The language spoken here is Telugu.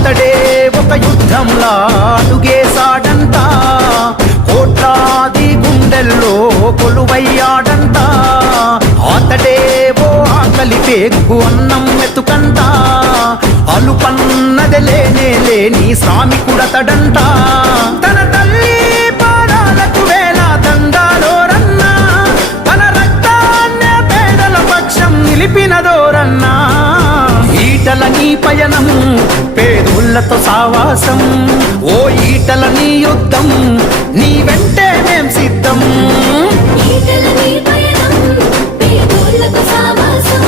అతడే ఒక యుద్ధంలా అడుగేశాడంట, కోట్లాది గుండెల్లో కొలువయ్యాడంట. అతడే ఓ ఆకలి పేగు అన్నం మెతుకంట, అలుపన్నది లేనే లేని శ్రామికుడతడంట. తన తల్లి పాదాలకు వేల దండాలోరన్నా, తన రక్తాన్నే పేదల పక్షం నిలిపినదోరన్నా. ఈటల నీ పయనం పేదోళ్లతో సావాసం, ఓ ఈటల నీ యుద్ధం నీ వెంటే మేం సిద్ధం. ఈటల నీ పయనం పేదోళ్లతో సావాసం.